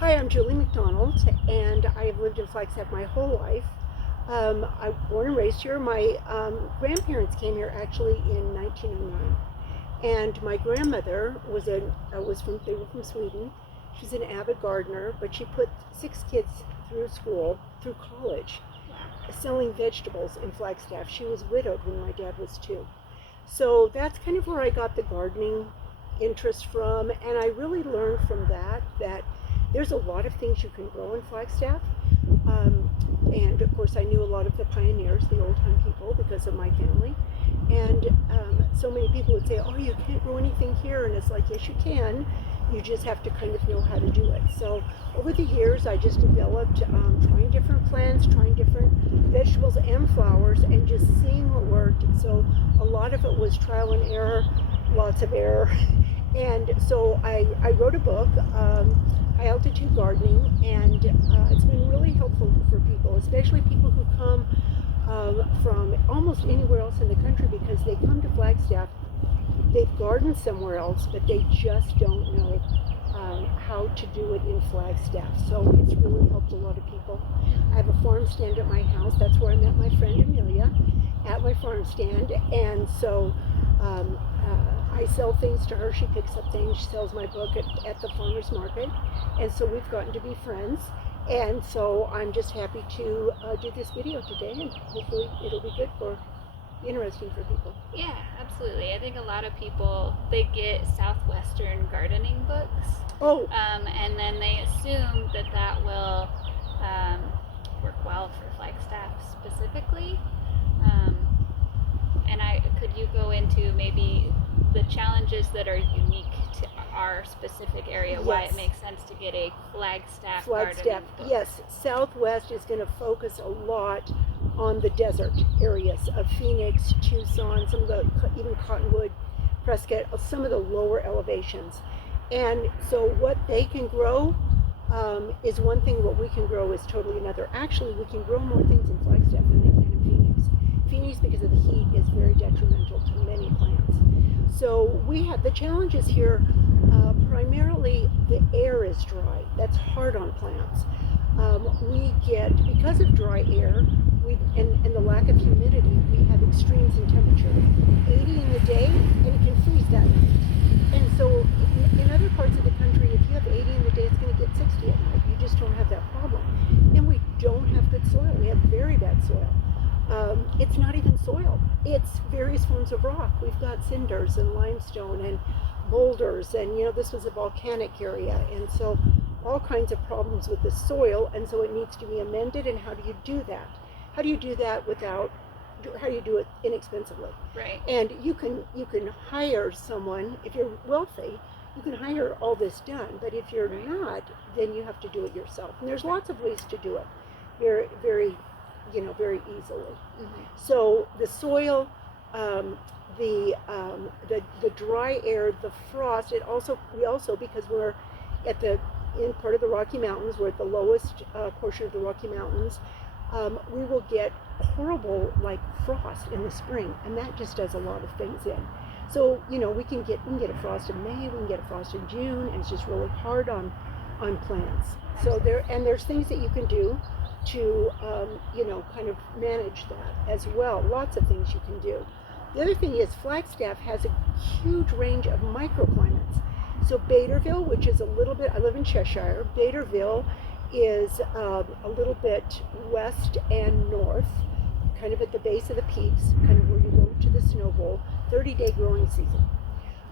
Hi, I'm Julie McDonald, and I have lived in Flagstaff my whole life. I was born and raised here. My grandparents came here actually in 1909, and my grandmother they were from Sweden. She's an avid gardener, but she put 6 kids through college, selling vegetables in Flagstaff. She was widowed when my dad was 2. So that's kind of where I got the gardening interest from, and I really learned from that there's a lot of things you can grow in Flagstaff. And of course I knew a lot of the pioneers, the old time people, because of my family. And so many people would say, oh, you can't grow anything here, and it's like, yes you can, you just have to kind of know how to do it. So over the years I just developed trying different plants, trying different vegetables and flowers, and just seeing what worked. So a lot of it was trial and error, lots of error. And so I wrote a book, High Altitude Gardening, and it's been really helpful for people, especially people who come from almost anywhere else in the country, because they come to Flagstaff, they've gardened somewhere else, but they just don't know how to do it in Flagstaff. So it's really helped a lot of people. I have a farm stand at my house. That's where I met my friend Amelia, at my farm stand. And so I sell things to her. She picks up things. She sells my book at the farmer's market. And so we've gotten to be friends. And so I'm just happy to do this video today, and hopefully it'll be interesting for people. Yeah, absolutely. I think a lot of people, they get Southwestern gardening books. And then they assume that will work well for Flagstaff specifically. Could you go into maybe the challenges that are unique to our specific area? Yes. Why it makes sense to get a Flagstaff gardening book? Yes, Southwest is going to focus a lot on the desert areas of Phoenix, Tucson, some of the, even Cottonwood, Prescott, some of the lower elevations. And so what they can grow is one thing, what we can grow is totally another. Actually, we can grow more things in Flagstaff than they can in Phoenix. Phoenix, because of the heat, is very detrimental to many plants. So we have the challenges here. Primarily, the air is dry. That's hard on plants. We get, because of dry air, and the lack of humidity, we have extremes in temperature. 80 in the day, and it can freeze that night. And so in other parts of the country, if you have 80 in the day, it's going to get 60 at night. You just don't have that problem. Then we don't have good soil. We have very bad soil. It's not even soil. It's various forms of rock. We've got cinders and limestone and boulders, and this was a volcanic area, and so all kinds of problems with the soil, and so it needs to be amended. And how do you do that? How do you do it inexpensively? Right. And you can hire someone. If you're wealthy, you can hire all this done, but if you're not, then you have to do it yourself. And there's lots of ways to do it very, very easily. Mm-hmm. So the soil, the dry air, the frost, we also, because we're in part of the Rocky Mountains, we're at the lowest portion of the Rocky Mountains, we will get horrible frost in the spring, and that just does a lot of things in. So we can get a frost in May, we can get a frost in June, and it's just really hard on plants. So there's things that you can do to kind of manage that as well. Lots of things you can do. The other thing is Flagstaff has a huge range of microclimates. So Baderville, which is a little bit, I live in Cheshire, Baderville is a little bit west and north, kind of at the base of the peaks, kind of where you go to the snow bowl, 30-day growing season.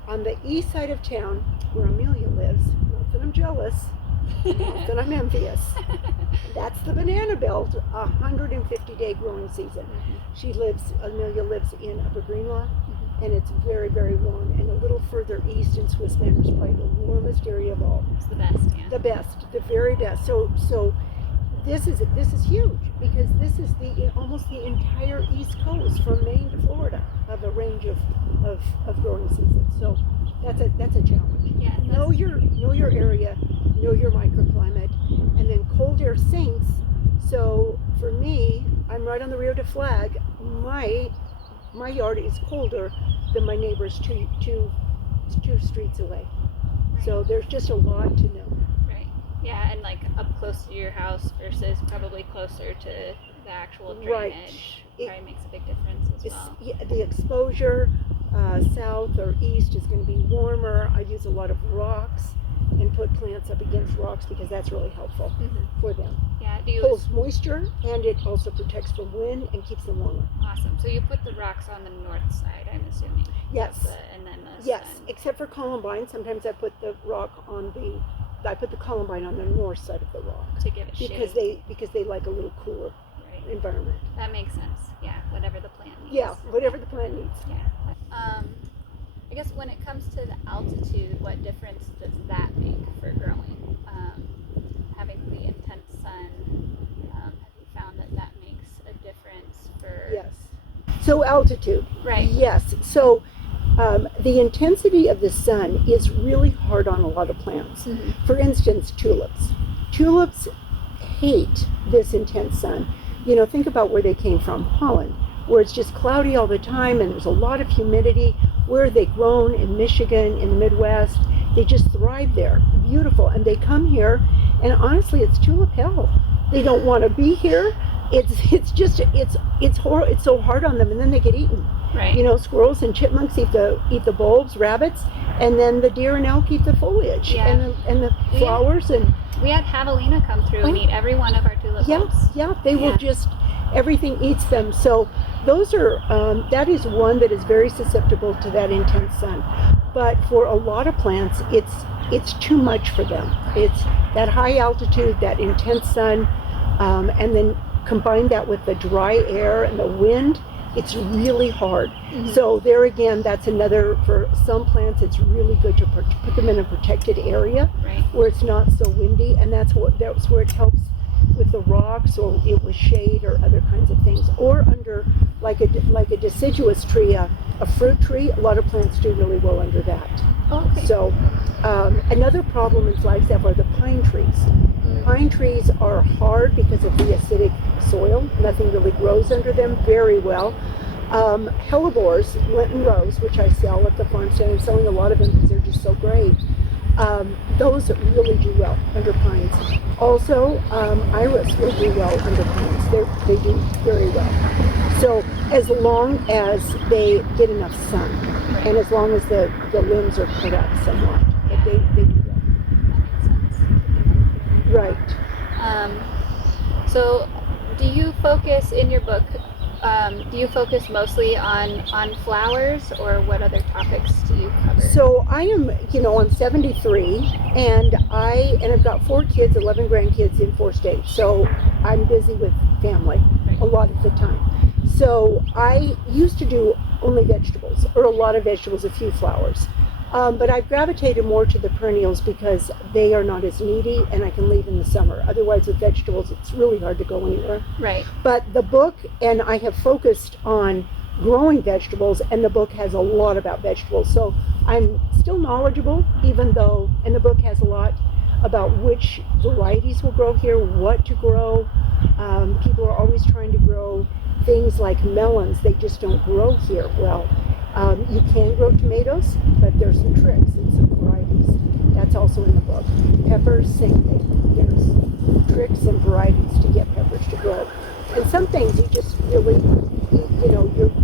On the east side of town, where Amelia lives, not that I'm jealous, not that I'm envious, that's the Banana Belt, 150-day growing season. Mm-hmm. Amelia lives in Upper Greenlaw, and it's very, very warm. And a little further east in Swiss Manor is probably the warmest area of all. It's the best, yeah. The best, the very best. So this is huge, because this is almost the entire East Coast from Maine to Florida of a range of growing seasons. So that's a challenge. Yeah. Know your area, know your microclimate, and then cold air sinks. So for me, I'm right on the Rio de Flag. My yard is colder than my neighbor's two streets away. Right. So there's just a lot to know. Right. Yeah, and like up close to your house versus probably closer to the actual drainage probably makes a big difference as well. Yeah, the exposure south or east is going to be warmer. I use a lot of rocks and put plants up against rocks because that's really helpful for them. Yeah, holds moisture, and it also protects from wind and keeps them warmer. Awesome. So you put the rocks on the north side, I'm assuming. Yes. And then yes, except for columbine. Sometimes I put the columbine on the north side of the rock to give it shade. Because they like a little cooler environment. That makes sense. Yeah, whatever the plant needs. Yeah, whatever the plant needs. Yeah. I guess when it comes to the altitude, what difference does that make for growing? Having the intense sun, have you found that makes a difference for? Yes. So altitude. Right. Yes. So the intensity of the sun is really hard on a lot of plants. For instance, tulips. Tulips hate this intense sun. Think about where they came from, Holland, where it's just cloudy all the time and there's a lot of humidity. Where are they grown? In Michigan, in the Midwest. They just thrive there. Beautiful. And they come here, and honestly, it's tulip hell. They don't want to be here. It's horrible. It's so hard on them, and then they get eaten. Right. Squirrels and chipmunks eat the bulbs, rabbits, and then the deer and elk eat the foliage and the flowers. And we had javelina come through and eat every one of our tulip bulbs. Yeah, they will just, everything eats them. So those are, that is one that is very susceptible to that intense sun. But for a lot of plants, it's too much for them. It's that high altitude, that intense sun, and then combine that with the dry air and the wind, it's really hard. So there again, that's another, for some plants, it's really good to put them in a protected area where it's not so windy, and that's where it helps with the rocks, or it with shade or other kinds of things, or under like a deciduous tree, a fruit tree. A lot of plants do really well under that. Okay. So another problem in Flagstaff are the pine trees. Pine trees are hard because of the acidic soil. Nothing really grows under them very well. Hellebores, Lenten rose, which I sell at the farm stand. I'm selling a lot of them because they're just so great. Those really do well under pines. Also, iris will do well under pines. They do very well. So as long as they get enough sun, and as long as the limbs are cut up somewhat, but they do well. That makes sense. Right. So do you focus in your book, do you focus mostly on flowers, or what other topics do you cover? So I am, I'm 73, and I've got 4 kids, 11 grandkids in 4 states. So I'm busy with family a lot of the time. So I used to do only vegetables, or a lot of vegetables, a few flowers. But I've gravitated more to the perennials because they are not as needy, and I can leave in the summer. Otherwise, with vegetables, it's really hard to go anywhere. Right. But the book, and I have focused on growing vegetables, and the book has a lot about vegetables. So I'm still knowledgeable, even though, and the book has a lot about which varieties will grow here, what to grow. People are always trying to grow things like melons. They just don't grow here well. You can grow tomatoes, but there's some tricks and some varieties. That's also in the book. Peppers, same thing. There's tricks and varieties to get peppers to grow. And some things you just really,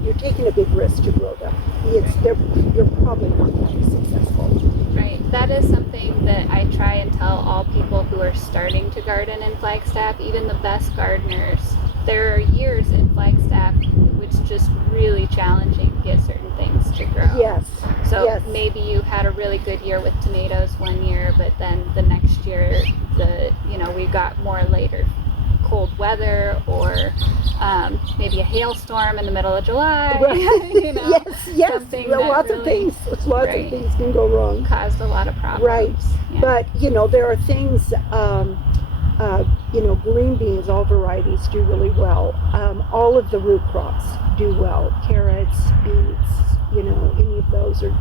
you're taking a big risk to grow them. You're probably not going to be successful. Right. That is something that I try and tell all people who are starting to garden in Flagstaff, even the best gardeners. There are years in Flagstaff which is just really challenging to get certain things to grow. Yes. So maybe you had a really good year with tomatoes one year, but then the next year, we got more later cold weather, or maybe a hailstorm in the middle of July. Right. Yes. Lots of things can go wrong. Caused a lot of problems. Right. Yeah. But there are things. Green beans, all varieties do really well. All of the root crops do well. Carrots, beets, any of those, or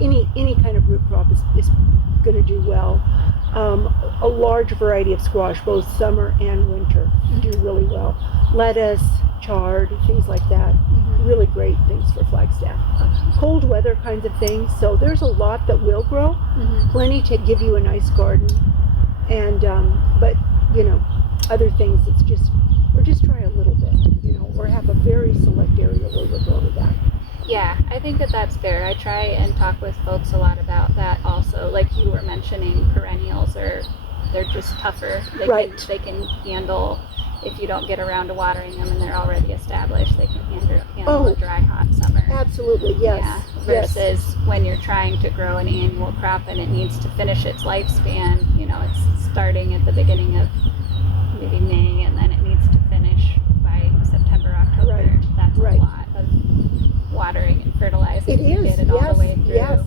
any kind of root crop is going to do well. A large variety of squash, both summer and winter, do really well. Lettuce, chard, things like that. Really great things for Flagstaff. Cold weather kinds of things. So there's a lot that will grow. Plenty to give you a nice garden. And but other things, it's just, or just try a little bit, or have a very select area where we're growing that. Yeah, I think that that's fair. I try and talk with folks a lot about that also. Like you were mentioning, perennials they're just tougher. They can handle, if you don't get around to watering them and they're already established, they can handle a dry, hot summer. Absolutely, yes. Yeah, versus when you're trying to grow an annual crop and it needs to finish its lifespan, it's starting at the beginning of maybe May and then it needs to finish by September, October. Right. That's a lot of watering and fertilizing to get it all the way through. Yes.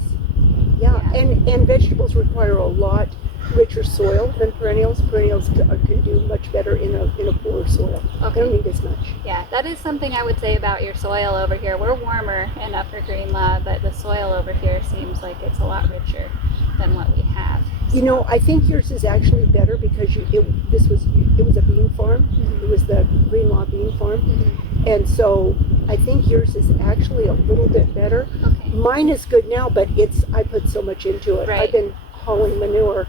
Yeah. And vegetables require a lot richer soil than perennials. Perennials can do much better in a poorer soil. Okay. They don't need as much. Yeah, that is something I would say about your soil over here. We're warmer in Upper Greenlaw, but the soil over here seems like it's a lot richer than what we have. So. I think yours is actually better because it was a bean farm. Mm-hmm. It was the Greenlaw bean farm. Mm-hmm. And so I think yours is actually a little bit better. Okay. Mine is good now, but I put so much into it. Right. I've been hauling manure,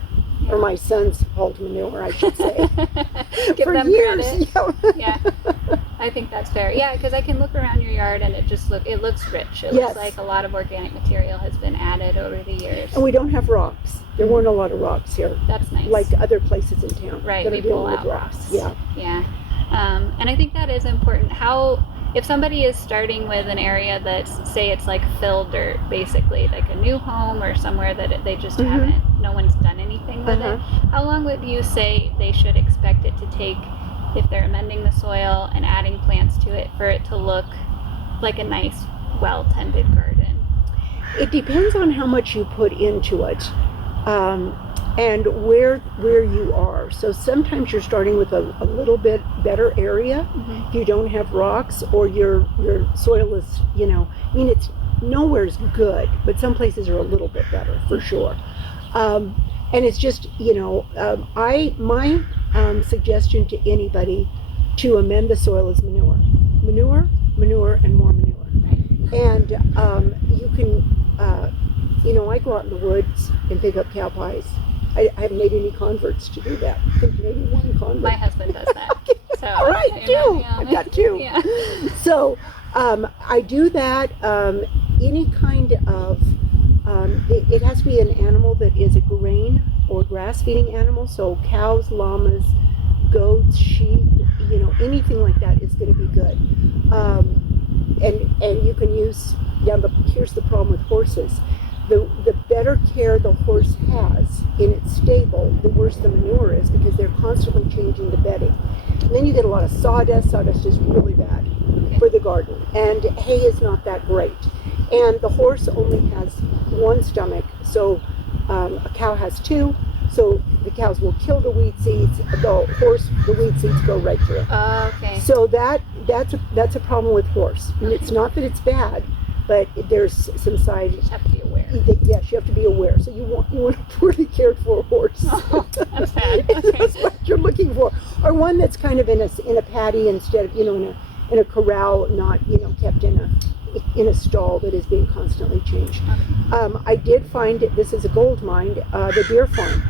or my son's hauled manure, I should say, Give for them years. Credit. Yeah, I think that's fair. Yeah, because I can look around your yard and it looks rich. It looks like a lot of organic material has been added over the years. And we don't have rocks. There weren't a lot of rocks here. That's nice. Like other places in town. Right, we pull out rocks. Yeah. Yeah. And I think that is important. If somebody is starting with an area that's, say it's like fill dirt, basically, like a new home or somewhere that they just no one's done anything with it, how long would you say they should expect it to take if they're amending the soil and adding plants to it for it to look like a nice, well-tended garden? It depends on how much you put into it. And where you are. So sometimes you're starting with a little bit better area. Mm-hmm. If you don't have rocks, or your soil is, it's nowhere's good, but some places are a little bit better for sure. And it's just, my suggestion to anybody to amend the soil is manure, and more manure. Right. And you can, I go out in the woods and pick up cow pies. I haven't made any converts to do that. I think maybe one convert. My husband does that. So, all right, I've got two. Yeah. So I do that. Any kind of, it has to be an animal that is a grain or grass-feeding animal. So cows, llamas, goats, sheep, anything like that is going to be good. And you can use, here's the problem with horses. The better care the horse has in its stable, the worse the manure is, because they're constantly changing the bedding. And then you get a lot of sawdust. Sawdust is really bad for the garden. And hay is not that great. And the horse only has one stomach, so a cow has two. So the cows will kill the wheat seeds. The wheat seeds go right through. Okay. So that's a problem with horse. And it's not that it's bad, but there's some side. You just have to be aware. Yes, you have to be aware. So you want a poorly cared for horse. Oh, that's bad. Okay. That's what you're looking for, or one that's kind of in a paddy instead of in a corral, not kept in a stall that is being constantly changed. Okay. I did find this is a gold mine. The deer farm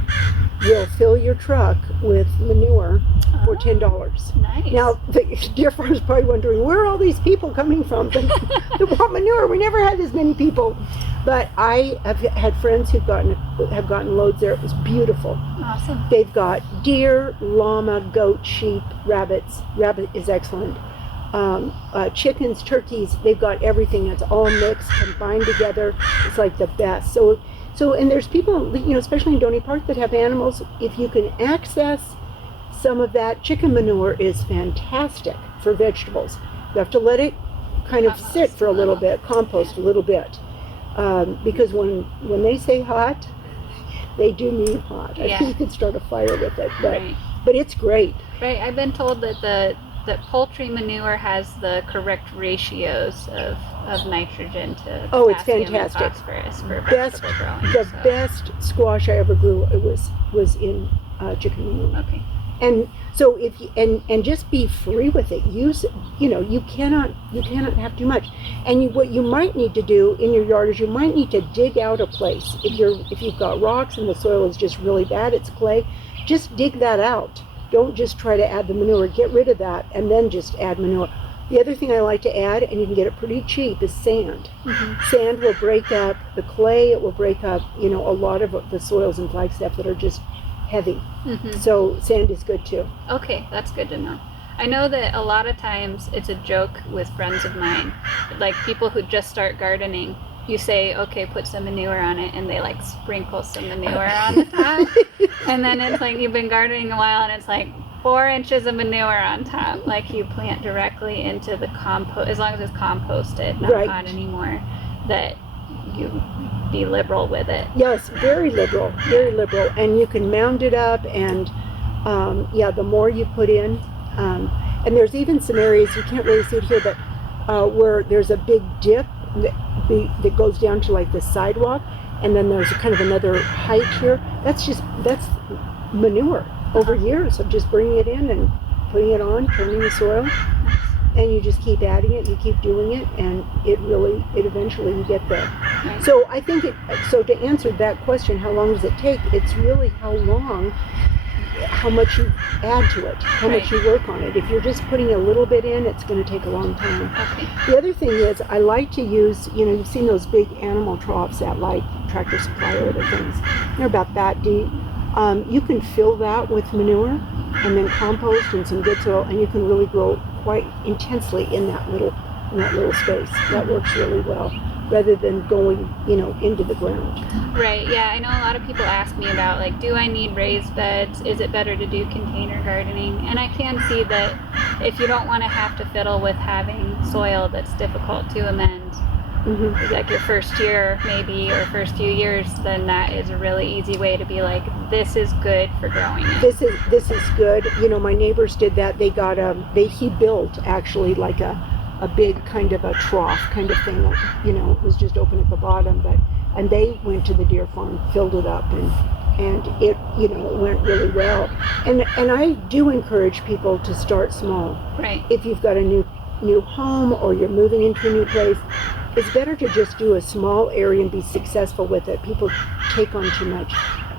will fill your truck with manure for $10. Nice. Now the deer farm is probably wondering, where are all these people coming from that want manure? We never had this many people. But I have had friends who've gotten loads there. It was beautiful. Awesome. They've got deer, llama, goat, sheep, rabbits. Rabbit is excellent. Chickens, turkeys. They've got everything. It's all mixed, combined together. It's like the best. So, and there's people, especially in Donny Park, that have animals. If you can access some of that, chicken manure is fantastic for vegetables. You have to let it kind of sit for a little bit, compost a little bit. Because when they say hot, they do mean hot. I think you could start a fire with it, but it's great. Right. I've been told that that poultry manure has the correct ratios of nitrogen to potassium and phosphorus for vegetable growing. The best squash I ever grew was in chicken manure. Okay. And so if you and just be free with it. Use you cannot have too much. And what you might need to do in your yard is you might need to dig out a place. If you've got rocks and the soil is just really bad, it's clay, just dig that out. Don't just try to add the manure. Get rid of that and then just add manure. The other thing I like to add, and you can get it pretty cheap, is sand. Sand will break up the clay. It will break up, a lot of the soils in Flagstaff that are just heavy. So sand is good too. Okay, that's good to know. I know that a lot of times it's a joke with friends of mine, like people who just start gardening. You say, okay, put some manure on it, and they like sprinkle some manure on the top. And then it's like you've been gardening a while, and it's like 4 inches of manure on top. Like you plant directly into the compost, as long as it's composted, not hot anymore, that you be liberal with it. Yes, very liberal, very liberal. And you can mound it up, and the more you put in, and there's even some areas, you can't really see it here, but where there's a big dip that goes down to like the sidewalk, and then there's kind of another height here. That's manure over years of just bringing it in and putting it on, turning the soil, and you just keep adding it, you keep doing it, and it eventually you get there. So I think so to answer that question, how long does it take? It's really how much you add to it, how much you work on it. If you're just putting a little bit in, it's going to take a long time. The other thing is, I like to use, you've seen those big animal troughs at like Tractor Supply or other things. They're about that deep. You can fill that with manure and then compost and some good soil, and you can really grow quite intensely in that little space. That works really well, rather than going, into the ground. Right, yeah, I know a lot of people ask me about, like, do I need raised beds? Is it better to do container gardening? And I can see that if you don't want to have to fiddle with having soil that's difficult to amend, like your first year maybe, or first few years, then that is a really easy way to be like, this is good for growing it. This is good. My neighbors did that. They got he built actually like a big kind of a trough kind of thing, like, it was just open at the bottom, and they went to the deer farm, filled it up, and it went really well. And I do encourage people to start small. Right. If you've got a new home or you're moving into a new place, it's better to just do a small area and be successful with it. People take on too much.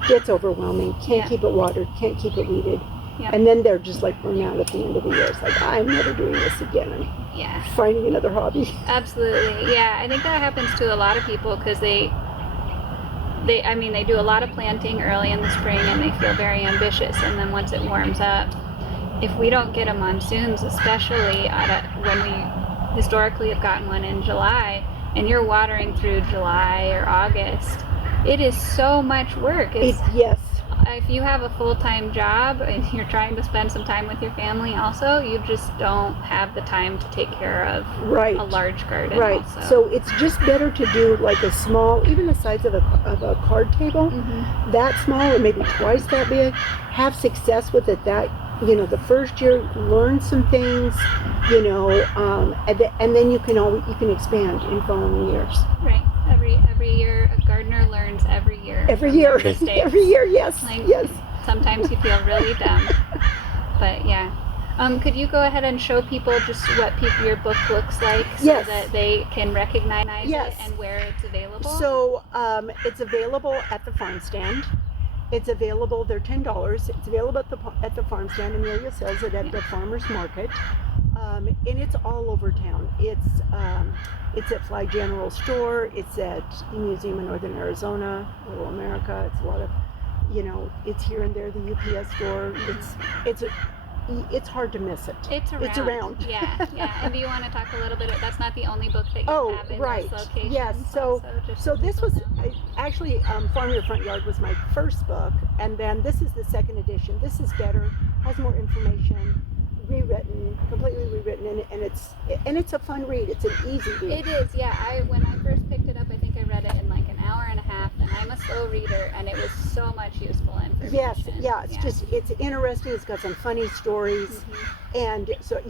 Gets overwhelming. Can't keep it watered. Can't keep it weeded. And then they're just like burned out at the end of the year. It's like, I'm never doing this again. I'm finding another hobby. Absolutely. Yeah, I think that happens to a lot of people because they do a lot of planting early in the spring, and they feel very ambitious, and then once it warms up, if we don't get a monsoons, especially when we historically have gotten one in July, and you're watering through July or August, it is so much work. Yes. If you have a full-time job and you're trying to spend some time with your family also, you just don't have the time to take care of a large garden. Right. Also. So it's just better to do like a small, even the size of a card table, that small or maybe twice that big. Have success with it. That the first year, learn some things, and then you can expand in following years. Right. Every year, a gardener learns every year. Every year, yes. Yes. Sometimes you feel really dumb, but yeah. Could you go ahead and show people just what your book looks like, so that they can recognize it and where it's available? So it's available at the farm stand. It's available. They're $10. It's available at the farm stand. Amelia sells it at the farmers market, and it's all over town. It's at Flag General Store. It's at the Museum of Northern Arizona, Little America. It's a lot of, it's here and there. The UPS store. It's hard to miss it. It's around. Yeah. And do you want to talk a little bit? That's not the only book that you have in this location. Yes. So this was actually Farm Your Front Yard was my first book, and then this is the second edition. This is better, has more information, completely rewritten, and it's a fun read. It's an easy read. It is. Yeah. When I first picked it up, I think I read it in like an hour and a half, and I'm a slow reader, and it was so much useful information. Yes. Yeah. It's interesting. It's got some funny stories, and so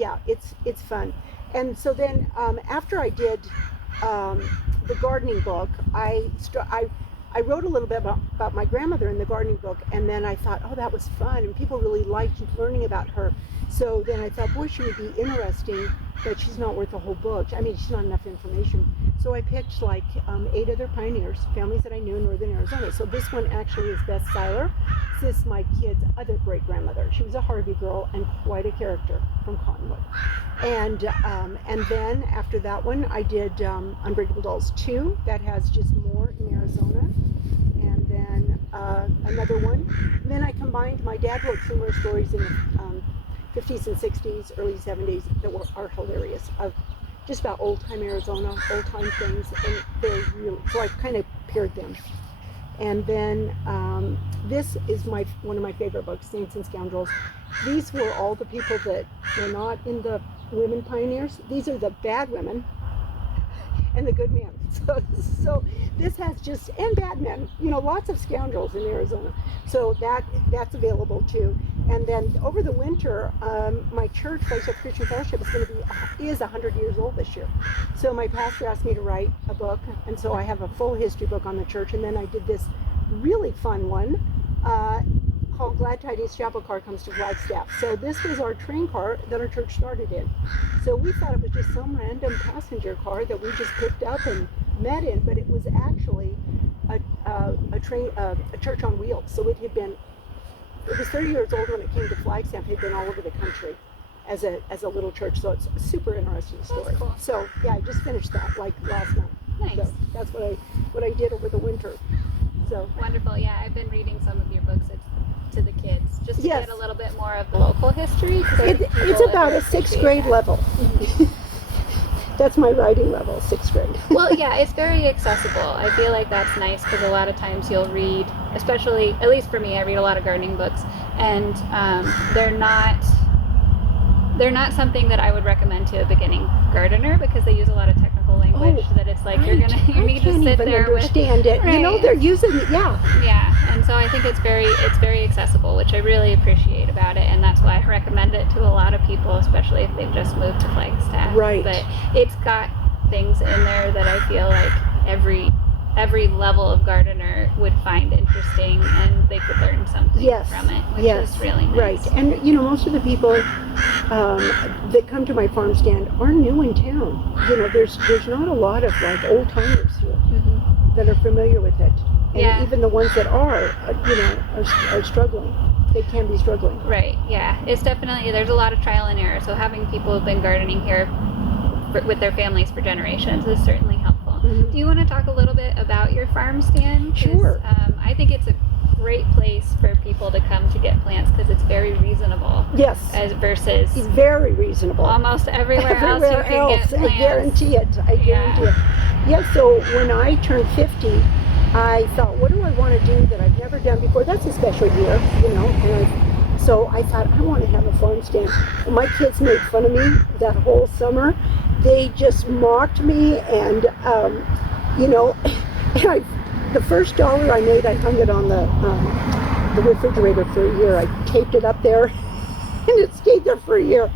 it's fun. And so then after I did the gardening book, I wrote a little bit about my grandmother in the gardening book, and then I thought, oh, that was fun, and people really liked learning about her. So then I thought, boy, she would be interesting, but she's not worth the whole book. I mean, she's not enough information. So I picked like 8 other pioneers, families that I knew in northern Arizona. So this one actually is bestseller. This is my kid's other great grandmother. She was a Harvey girl and quite a character from Cottonwood. And then after that one, I did Unbreakable Dolls 2. That has just more in Arizona. And then another one. And then I combined. My dad wrote humor stories in the 50s and 60s, early 70s that are hilarious. Just about old-time Arizona, old-time things, and they're really, so I kind of paired them. And then this is one of my favorite books, Saints and Scoundrels. These were all the people that were not in the women pioneers. These are the bad women and the good men. So this has and bad men, lots of scoundrels in Arizona. So that's available too. And then over the winter, my church, Flagstaff Christian Fellowship, is 100 years old this year. So my pastor asked me to write a book, and so I have a full history book on the church. And then I did this really fun one called Glad Tidings Chapel Car Comes to Flagstaff. So this was our train car that our church started in. So we thought it was just some random passenger car that we just picked up and met in, but it was actually a church on wheels. So it was 30 years old when it came to Flagstaff. It had been all over the country as a little church. So it's a super interesting story. That's cool. So yeah, I just finished that like last month. Nice. So that's what I did over the winter. So wonderful. Yeah, I've been reading some of your books to the kids just to yes. get a little bit more of the local history. It's about a 6th grade level. That's my writing level, 6th grade. Well, yeah, it's very accessible. I feel like that's nice because a lot of times you'll read, especially, at least for me, I read a lot of gardening books, and they're not something that I would recommend to a beginning gardener because they use a lot of technical language that it's like right. you need to sit there understand it. Right. They're using it. Yeah, and so I think it's very accessible, which I really appreciate about it, and that's why I recommend it to a lot of people, especially if they've just moved to Flagstaff. Right. But it's got things in there that I feel like every level of gardener would find interesting, and they could learn something from it, which is really nice. Right. And most of the people that come to my farm stand are new in town. There's not a lot of like old timers here that are familiar with it. And even the ones that are struggling. They can be struggling. Right. Yeah. It's definitely, there's a lot of trial and error. So having people who've been gardening here with their families for generations is certainly helpful. Mm-hmm. Do you want to talk a little bit about your farm stand? Sure. I think it's a great place for people to come to get plants because it's very reasonable. Yes. Versus it's very reasonable. Almost everywhere else you can get plants. I guarantee it. Yeah, so when I turned 50, I thought, what do I want to do that I've never done before? That's a special year, and so I thought, I want to have a farm stand. And my kids made fun of me that whole summer. They just mocked me, and the first dollar I made, I hung it on the refrigerator for a year. I taped it up there, and it stayed there for a year.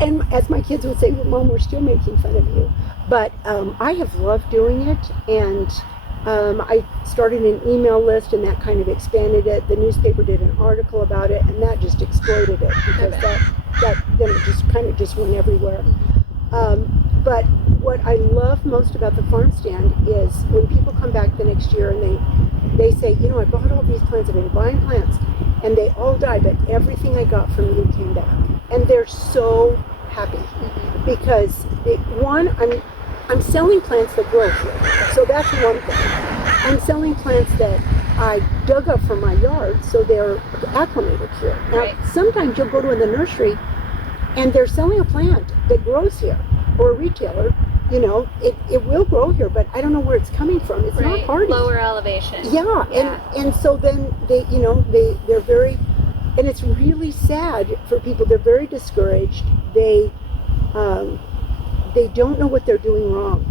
And as my kids would say, well, Mom, we're still making fun of you. But I have loved doing it, and I started an email list, and that kind of expanded it. The newspaper did an article about it, and that just exploded it because then it just went everywhere. But what I love most about the farm stand is when people come back the next year and they say, I bought all these plants, I've been buying plants, and they all died, but everything I got from you came back. And they're so happy because I'm selling plants that grow here. So that's one thing. I'm selling plants that I dug up from my yard, so they're acclimated here. Now, sometimes you'll go to the nursery and they're selling a plant that grows here, or a retailer, it will grow here, but I don't know where it's coming from. It's not hardy. Lower elevation. Yeah. And so then they're very, and it's really sad for people. They're very discouraged. They don't know what they're doing wrong,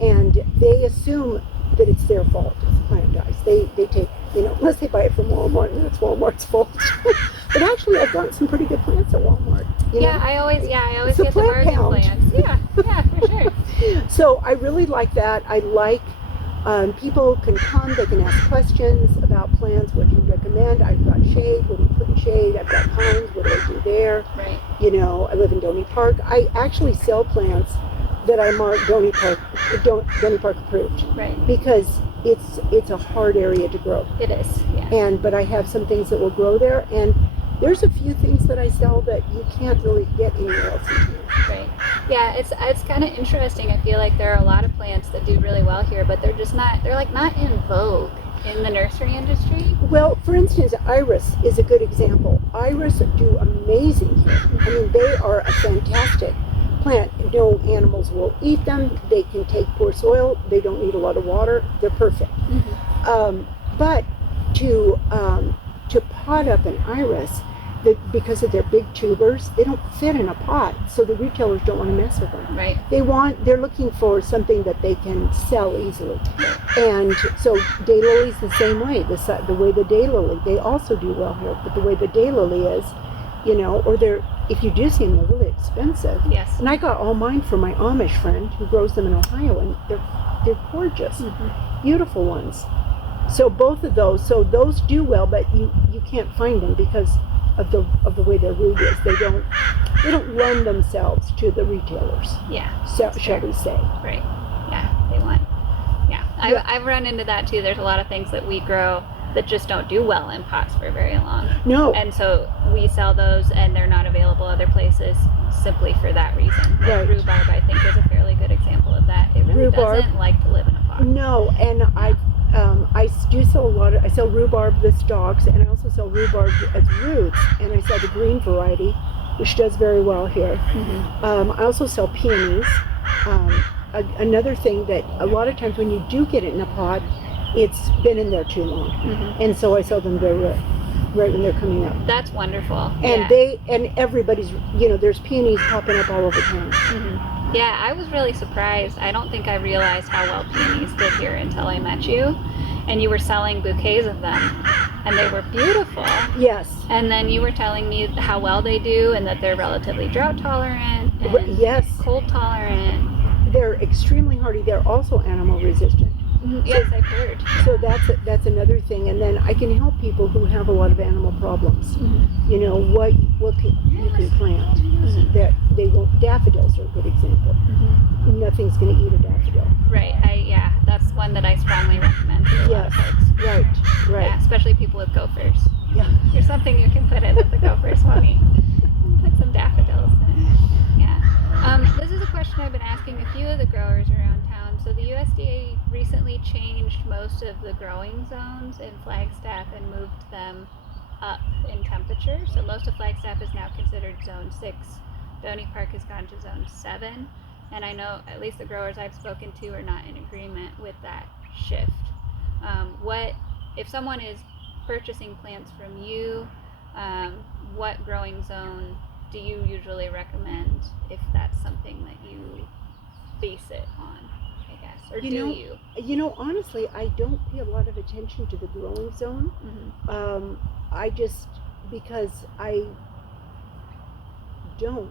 and they assume that it's their fault if the plant dies. They take, unless they buy it from Walmart, and it's Walmart's fault. But actually, I've gotten some pretty good plants at Walmart. I always get the bargain plants. Yeah, for sure. So I really like that. I like people can come, they can ask questions about plants. What do you recommend? I've got shade. What do you put in shade? I've got pines. What do I do there? Right. I live in Donny Park. I actually sell plants that I mark Donny Park approved. Right. Because it's a hard area to grow. It is, yeah. But I have some things that will grow there, and there's a few things that I sell that you can't really get anywhere else in town. Right. Yeah, it's kind of interesting. I feel like there are a lot of plants that do really well here, but they're not in vogue in the nursery industry. Well, for instance, iris is a good example. Iris do amazing here. I mean, they are a fantastic plant. No animals will eat them. They can take poor soil. They don't need a lot of water. They're perfect. Mm-hmm. But to pot up an iris, because of their big tubers, they don't fit in a pot, so the retailers don't want to mess with them. Right. They're looking for something that they can sell easily. And so daylilies the same way. The way the daylily, they also do well here, but the way the daylily is, if you do see them, they're really expensive. Yes. And I got all mine from my Amish friend who grows them in Ohio, and they're gorgeous, beautiful ones. So both of those, do well, but you can't find them because of the way their root is. They don't lend themselves to the retailers. Yeah. Shall we say? Right. Yeah. They want. Yeah. I've run into that too. There's a lot of things that we grow that just don't do well in pots for very long. No. And so we sell those, and they're not available other places simply for that reason. Right. Rhubarb, I think, is a fairly good example of that. It really doesn't like to live in a pot. No, and I do sell I sell rhubarb with stalks, and I also sell rhubarb as roots, and I sell the green variety, which does very well here. I also sell peonies. Another thing that a lot of times when you do get it in a pot, it's been in there too long, and so I sell them right when they're coming up. That's wonderful. And everybody's, there's peonies popping up all over town. Yeah, I was really surprised. I don't think I realized how well peonies did here until I met you. And you were selling bouquets of them, and they were beautiful. Yes. And then you were telling me how well they do, and that they're relatively drought tolerant and yes, cold tolerant. They're extremely hardy. They're also animal resistant. Yes, I've heard. So that's another thing. And then I can help people who have a lot of animal problems. What you can plant that they won't. Daffodils are a good example. Nothing's going to eat a daffodil. Right. That's one that I strongly recommend to a lot of folks. Right. Yeah, especially people with gophers. Yeah. There's something you can put in that the gophers won't eat. Put some daffodils in. Yeah. This is a question I've been asking a few of the growers around town. So the USDA recently changed most of the growing zones in Flagstaff and moved them up in temperature. So most of Flagstaff is now considered zone 6. Donny Park has gone to zone 7. And I know at least the growers I've spoken to are not in agreement with that shift. If someone is purchasing plants from you, what growing zone do you usually recommend if that's something that you base it on, I guess? Or you? Honestly, I don't pay a lot of attention to the growing zone. Because I don't.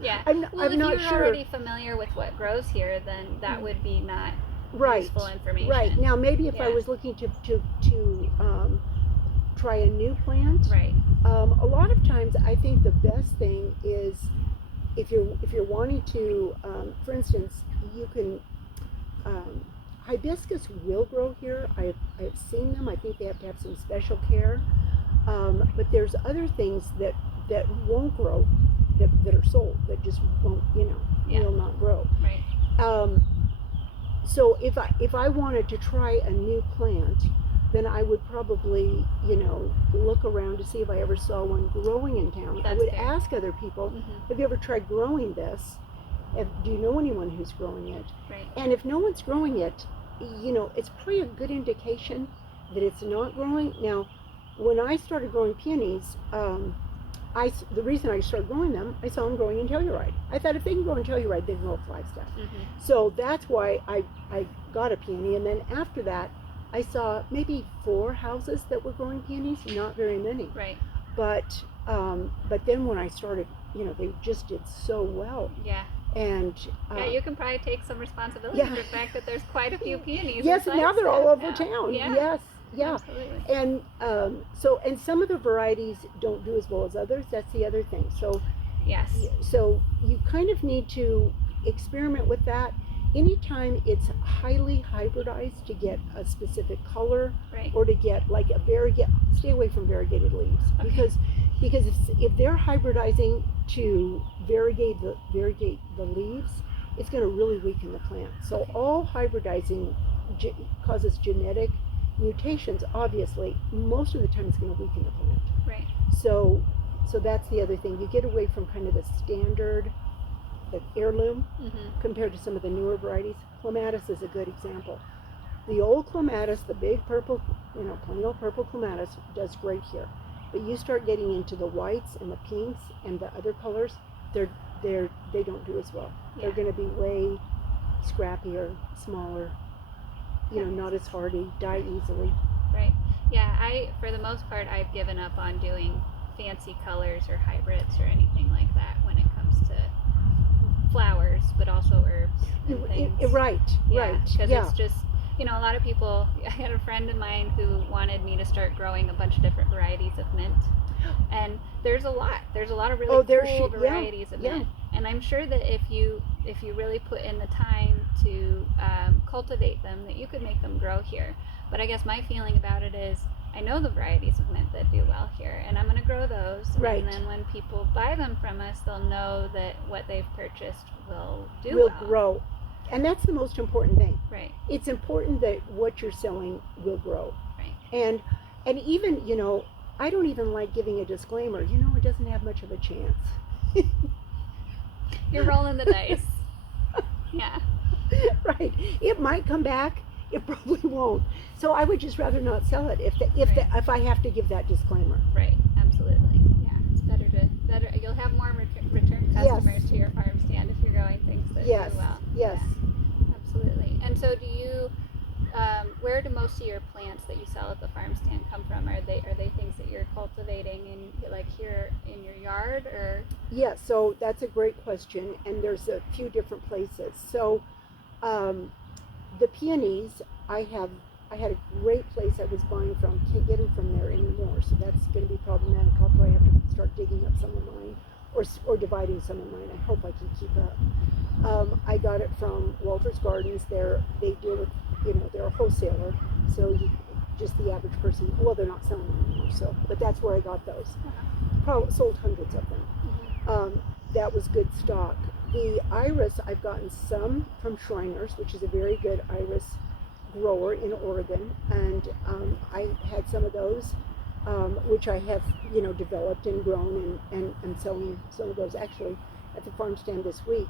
Yeah. I'm if not you're sure. already familiar with what grows here, then that would be not useful information. Right. Now, maybe if I was looking to try a new plant. Right. A lot of times, I think the best thing is if you're wanting to, for instance, you can. Hibiscus will grow here. I have seen them. I think they have to have some special care. But there's other things that won't grow, that are sold, that just won't, will not grow. Right. So if I wanted to try a new plant, then I would probably, look around to see if I ever saw one growing in town. I would ask other people, have you ever tried growing this? Do you know anyone who's growing it? Right. And if no one's growing it, it's probably a good indication that it's not growing. Now, when I started growing peonies, the reason I started growing them, I saw them growing in Telluride. I thought if they can grow in Telluride, they can grow in Flagstaff. So that's why I got a peony. And then after that, I saw maybe 4 houses that were growing peonies, not very many. Right. But then when I started, they just did so well. Yeah. And you can probably take some responsibility for the fact that there's quite a few peonies. Yes, and now they're all over town. Yeah. Yes. Yeah. Absolutely. And and some of the varieties don't do as well as others. That's the other thing. So yes. So you kind of need to experiment with that. Anytime it's highly hybridized to get a specific color, right. or to get like a stay away from variegated leaves, Okay. because if they're hybridizing to variegate the leaves, it's going to really weaken the plant. So Okay. all hybridizing causes genetic mutations. Obviously, most of the time it's going to weaken the plant. Right. So that's the other thing. You get away from kind of the standard, the heirloom, compared to some of the newer varieties. Clematis is a good example. The old clematis, the big purple, plain old purple clematis, does great here. But you start getting into the whites and the pinks and the other colors, they don't do as well. Yeah. They're going to be way scrappier, smaller, not as hardy, die easily. Right. Yeah, for the most part, I've given up on doing fancy colors or hybrids or anything like that when it comes to flowers, but also herbs and things. Right. Because it's just, a lot of people, I had a friend of mine who wanted me to start growing a bunch of different varieties of mint. And there's a lot of really cool varieties of mint. And I'm sure that if you really put in the time to cultivate them, that you could make them grow here. But I guess my feeling about it is, I know the varieties of mint that do well here, and I'm going to grow those. Right. And then when people buy them from us, they'll know that what they've purchased will grow. And that's the most important thing. Right. It's important that what you're selling will grow. Right. And even, I don't even like giving a disclaimer. It doesn't have much of a chance. You're rolling the dice. Yeah. Right. It might come back. It probably won't. So I would just rather not sell it if I have to give that disclaimer. Right. Absolutely. Yeah. It's better. You'll have more return customers to your farm stand if you're growing things that do well. Yes. Yeah, absolutely. And so, do you? Where do most of your plants that you sell at the farm stand come from? Are they things that you're cultivating here in your yard, or? Yeah. So that's a great question, and there's a few different places. So. The peonies, I had a great place I was buying from. Can't get them from there anymore, so that's going to be problematic. I'll probably have to start digging up some of mine, or dividing some of mine. I hope I can keep up. I got it from Walter's Gardens. They deal with, they're a wholesaler, so just the average person. Well, they're not selling them anymore, but that's where I got those. Probably sold hundreds of them. That was good stock. The iris, I've gotten some from Shriners, which is a very good iris grower in Oregon, and I had some of those, which I have, developed and grown and selling some of those actually at the farm stand this week.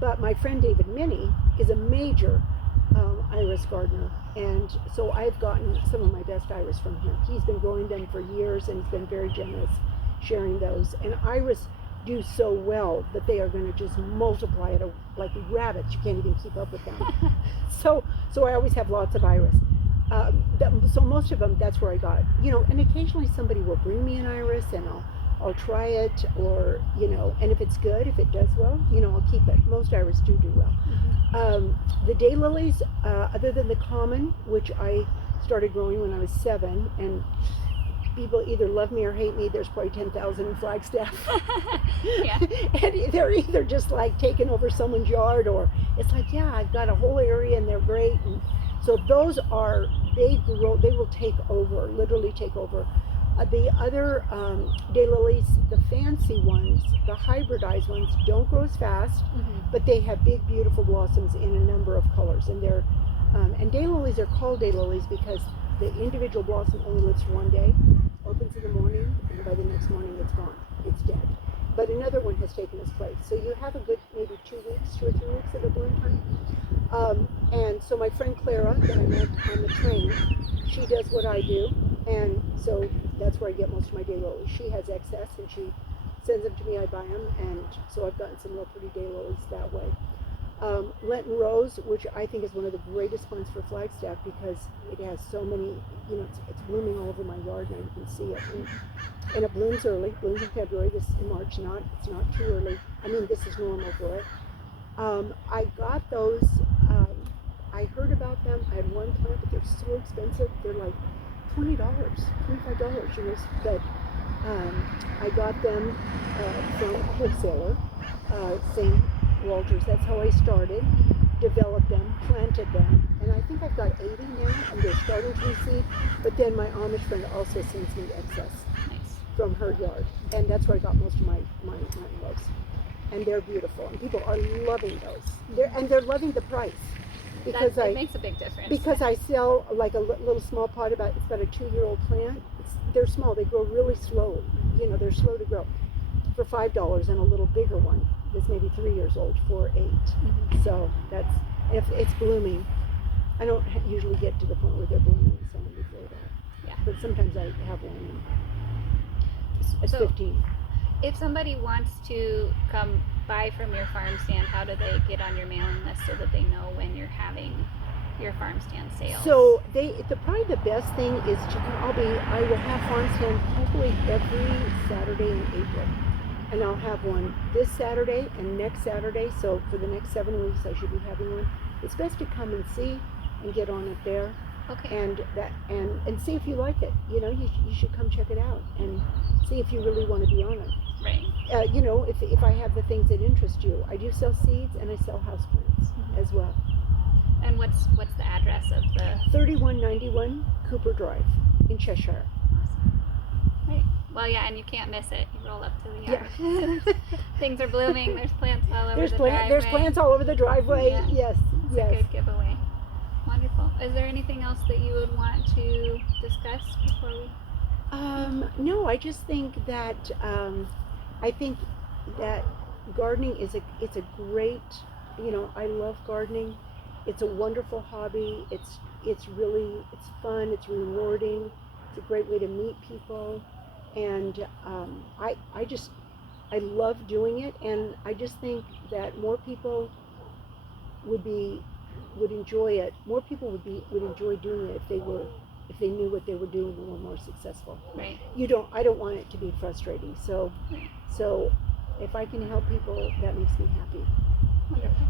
But my friend David Minnie is a major iris gardener, and so I've gotten some of my best iris from him. He's been growing them for years and he's been very generous sharing those. And iris do so well that they are going to just multiply like rabbits. You can't even keep up with them. so I always have lots of iris. So most of them, that's where I got, and occasionally somebody will bring me an iris and I'll try it, or, and if it's good, if it does well, I'll keep it. Most iris do well. The daylilies, other than the common, which I started growing when I was 7, and people either love me or hate me. There's probably 10,000 in Flagstaff. Yeah. And they're either just like taking over someone's yard, or it's like, yeah, I've got a whole area and they're great. And so those they will take over, literally take over. The other daylilies, the fancy ones, the hybridized ones, don't grow as fast, but they have big, beautiful blossoms in a number of colors. And and daylilies are called daylilies because the individual blossom only lives for one day, opens in the morning, and by the next morning it's gone. It's dead. But another one has taken its place. So you have a good maybe 2 or 3 weeks of a bloom time. And so my friend Clara that I met on the train, she does what I do, and so that's where I get most of my daylilies. She has excess and she sends them to me, I buy them, and so I've gotten some real pretty daylilies that way. Lenten Rose, which I think is one of the greatest ones for Flagstaff because it has so many, it's blooming all over my yard and you can see it. And it blooms early, blooms in February, this in March, it's not too early. I mean, this is normal for it. I got those, I heard about them. I had one plant, but they're so expensive. They're like $20, $25, but I got them from a wholesaler, same Walters. That's how I started, developed them, planted them, and I think I've got 80 now, and they're starting to reseed. But then my Amish friend also sends me excess from her yard, and that's where I got most of my in-laws. And they're beautiful, and people are loving those. They're loving the price because it makes a big difference. Because I sell like a little small pot it's about a 2-year-old plant. They're small. They grow really slowly. You know, they're slow to grow. For $5, and a little bigger one that's maybe 3 years old for $8. Mm-hmm. So that's if it's blooming. I don't usually get to the point where they're blooming in the summer before that. Yeah. But sometimes I have one. It's 15. If somebody wants to come buy from your farm stand, how do they get on your mailing list so that they know when you're having your farm stand sales? So probably the best thing is I will have farm stand hopefully every Saturday in April. And I'll have one this Saturday and next Saturday. So for the next 7 weeks, I should be having one. It's best to come and see and get on it there. Okay. And see if you like it. You know, you should come check it out and see if you really want to be on it. Right. You know, if I have the things that interest you, I do sell seeds and I sell houseplants as well. And what's the address of the 3191 Cooper Drive in Cheshire. Awesome. Right. Well, yeah, and you can't miss it. You roll up to the yard. Yeah. Things are blooming. There's plants all over the driveway. There's plants all over the driveway. Yeah. Yes. It's a good giveaway. Wonderful. Is there anything else that you would want to discuss before we? No, I just think that I think that gardening it's a great. You know, I love gardening. It's a wonderful hobby. It's fun. It's rewarding. It's a great way to meet people, and I love doing it, and I just think that more people would enjoy it. More people would enjoy doing it if they knew what they were doing and were more successful. Right. I don't want it to be frustrating. So if I can help people, that makes me happy. Wonderful.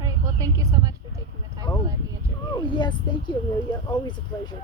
All right. Well, thank you so much for taking the time to let me interview you. Oh, yes. Thank you, Amelia. Always a pleasure.